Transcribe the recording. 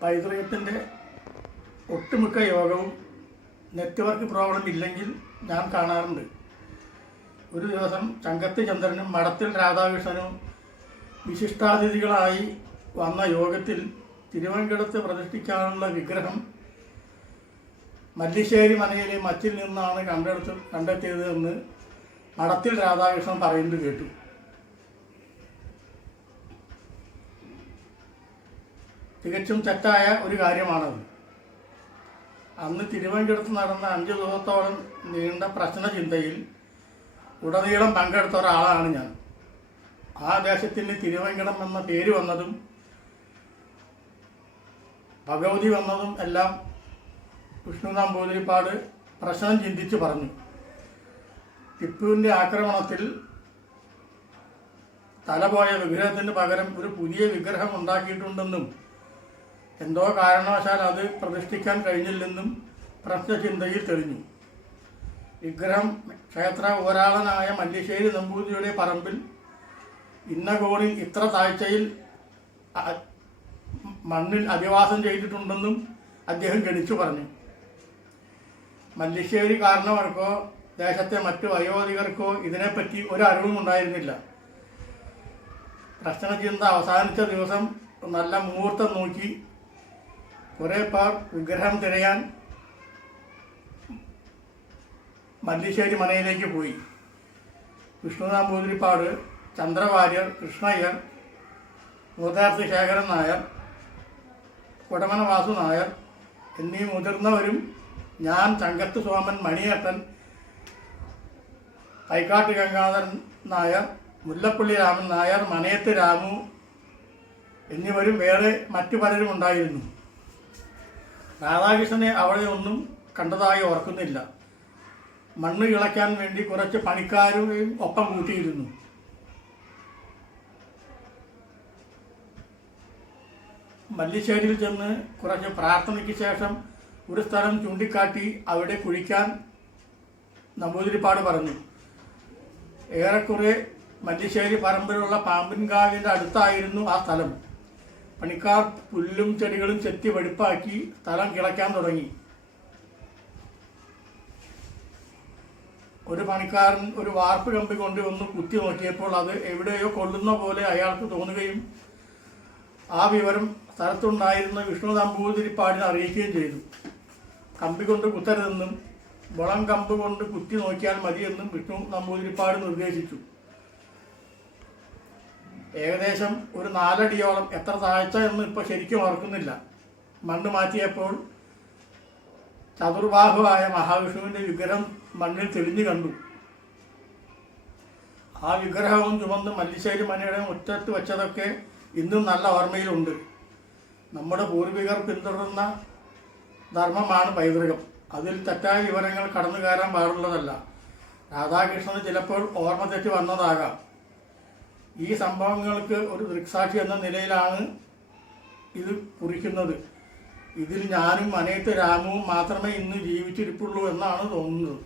പൈതൃകത്തിന്റെ ഒട്ടുമിക്ക യോഗവും നെറ്റ്വർക്ക് പ്രോബ്ലം ഇല്ലെങ്കിൽ ഞാൻ കാണാറുണ്ട്. ഒരു ദിവസം ചങ്കത്ത് ചന്ദ്രനും മഠത്തിൽ രാധാകൃഷ്ണനും വിശിഷ്ടാതിഥികളായി വന്ന യോഗത്തിൽ തിരുവനന്തപുരത്ത് പ്രതിഷ്ഠിക്കാനുള്ള വിഗ്രഹം മല്ലിശ്ശേരി മനയിലെ മച്ചിൽ നിന്നാണ് കണ്ടെടുത്ത് കണ്ടെത്തിയത് എന്ന് മഠത്തിൽ രാധാകൃഷ്ണൻ പറയുന്നത് കേട്ടു. തികച്ചും തെറ്റായ ഒരു കാര്യമാണത്. അന്ന് തിരുവനന്തപുരത്ത് നടന്ന അഞ്ച് ദിവസത്തോളം നീണ്ട പ്രശ്ന ചിന്തയിൽ ഉടനീളം പങ്കെടുത്ത ഒരാളാണ് ഞാൻ. ആ ദേശത്തിന് തിരുവങ്കടം എന്ന പേര് വന്നതും ഭഗവതി വന്നതും എല്ലാം വിഷ്ണു നമ്പൂതിരിപ്പാട് പ്രശ്നം ചിന്തിച്ച് പറഞ്ഞു. ടിപ്പുവിന്റെ ആക്രമണത്തിൽ തലപോയ വിഗ്രഹത്തിന് പകരം ഒരു പുതിയ വിഗ്രഹം ഉണ്ടാക്കിയിട്ടുണ്ടെന്നും എന്തോ കാരണവശാൽ അത് പ്രതിഷ്ഠിക്കാൻ കഴിഞ്ഞില്ലെന്നും പ്രശ്നചിന്തയിൽ തെളിഞ്ഞു. വിഗ്രഹം ക്ഷേത്ര ഓരാളനായ മല്ലിശ്ശേരി നമ്പൂതിരിയുടെ പറമ്പിൽ ഇന്ന കോണിൽ ഇത്ര താഴ്ചയിൽ മണ്ണിൽ അധിവാസം ചെയ്തിട്ടുണ്ടെന്നും അദ്ദേഹം ഗണിച്ചു പറഞ്ഞു. മല്ലിശ്ശേരി കാരണവർക്കോ ദേശത്തെ മറ്റു വയോധികർക്കോ ഇതിനെപ്പറ്റി ഒരു അറിവും ഉണ്ടായിരുന്നില്ല. പ്രശ്നചിന്ത അവസാനിച്ച ദിവസം നല്ല മുഹൂർത്തം നോക്കി കുറേ പേർ വിഗ്രഹം തിരയാൻ മല്ലിശ്ശേരി മനയിലേക്ക് പോയി. വിഷ്ണു നമ്പൂതിരിപ്പാട് ചന്ദ്രവാര്യർ കൃഷ്ണയ്യർ മൂതാർത്തി ശേഖരൻ നായർ കുടമന വാസു നായർ എന്നീ മുതിർന്നവരും ഞാൻ ചങ്കത്ത് സോമൻ മണിയേട്ടൻ കൈക്കാട്ട് ഗംഗാധരൻ നായർ മുല്ലപ്പള്ളി രാമൻ നായർ മനയത്ത് രാമു എന്നിവരും വേറെ മറ്റു പലരും ഉണ്ടായിരുന്നു. രാധാകൃഷ്ണനെ അവളെ ഒന്നും കണ്ടതായി ഓർക്കുന്നില്ല. മണ്ണ് ഇളയ്ക്കാൻ വേണ്ടി കുറച്ച് പണിക്കാരും ഒപ്പം കൂട്ടിയിരുന്നു. മല്ലിശ്ശേരിയിൽ ചെന്ന് കുറച്ച് പ്രാർത്ഥനയ്ക്ക് ശേഷം ഒരു സ്ഥലം ചൂണ്ടിക്കാട്ടി അവിടെ കുഴിക്കാൻ നമ്പൂതിരിപ്പാട് പറഞ്ഞു. ഏറെക്കുറെ മല്ലിശ്ശേരി പറമ്പിലുള്ള പാമ്പിൻകാവിന്റെ അടുത്തായിരുന്നു ആ സ്ഥലം. പണിക്കാർ പുല്ലും ചെടികളും ചെത്തി വെടിപ്പാക്കി സ്ഥലം കിളയ്ക്കാൻ തുടങ്ങി. ഒരു പണിക്കാരൻ ഒരു വാർപ്പ് കമ്പി കൊണ്ട് ഒന്ന് കുത്തി നോക്കിയപ്പോൾ അത് എവിടെയോ കൊള്ളുന്ന പോലെ അയാൾക്ക് തോന്നുകയും ആ വിവരം സ്ഥലത്തുണ്ടായിരുന്ന വിഷ്ണു നമ്പൂതിരിപ്പാടിനെ അറിയിക്കുകയും ചെയ്തു. കമ്പി കൊണ്ട് കുത്തരുതെന്നും വളം കമ്പ് കൊണ്ട് കുത്തി നോക്കിയാൽ മതിയെന്നും വിഷ്ണു നമ്പൂതിരിപ്പാട് നിർദ്ദേശിച്ചു. ഏകദേശം ഒരു നാലടിയോളം എത്ര താഴ്ച എന്ന് ഇപ്പോൾ ശരിക്കും ഓർക്കുന്നില്ല. മണ്ണ് മാറ്റിയപ്പോൾ ചതുർബാഹുവായ മഹാവിഷ്ണുവിന്റെ വിഗ്രഹം മണ്ണിൽ തെളിഞ്ഞു കണ്ടു. ആ വിഗ്രഹവും ചുമന്ന് മല്ലിശ്ശേരി മനയുടെ മുറ്റത്ത് വെച്ചതൊക്കെ ഇന്നും നല്ല ഓർമ്മയിലുണ്ട്. നമ്മുടെ പൂർവികർ പിന്തുടർന്ന ധർമ്മമാണ് പൈതൃകം. അതിൽ തെറ്റായ വിവരങ്ങൾ കടന്നു കയറാൻ പാടുള്ളതല്ല. രാധാകൃഷ്ണന് ചിലപ്പോൾ ഓർമ്മ തെറ്റി വന്നതാകാം. ഈ സംഭവങ്ങൾക്ക് ഒരു ദൃക്സാക്ഷി എന്ന നിലയിലാണ് ഇത് കുറിക്കുന്നത്. ഇതിൽ ഞാനും മനയത്ത് രാമുവും മാത്രമേ ഇന്ന് ജീവിച്ചിരിപ്പുള്ളൂ എന്നാണ് തോന്നുന്നത്.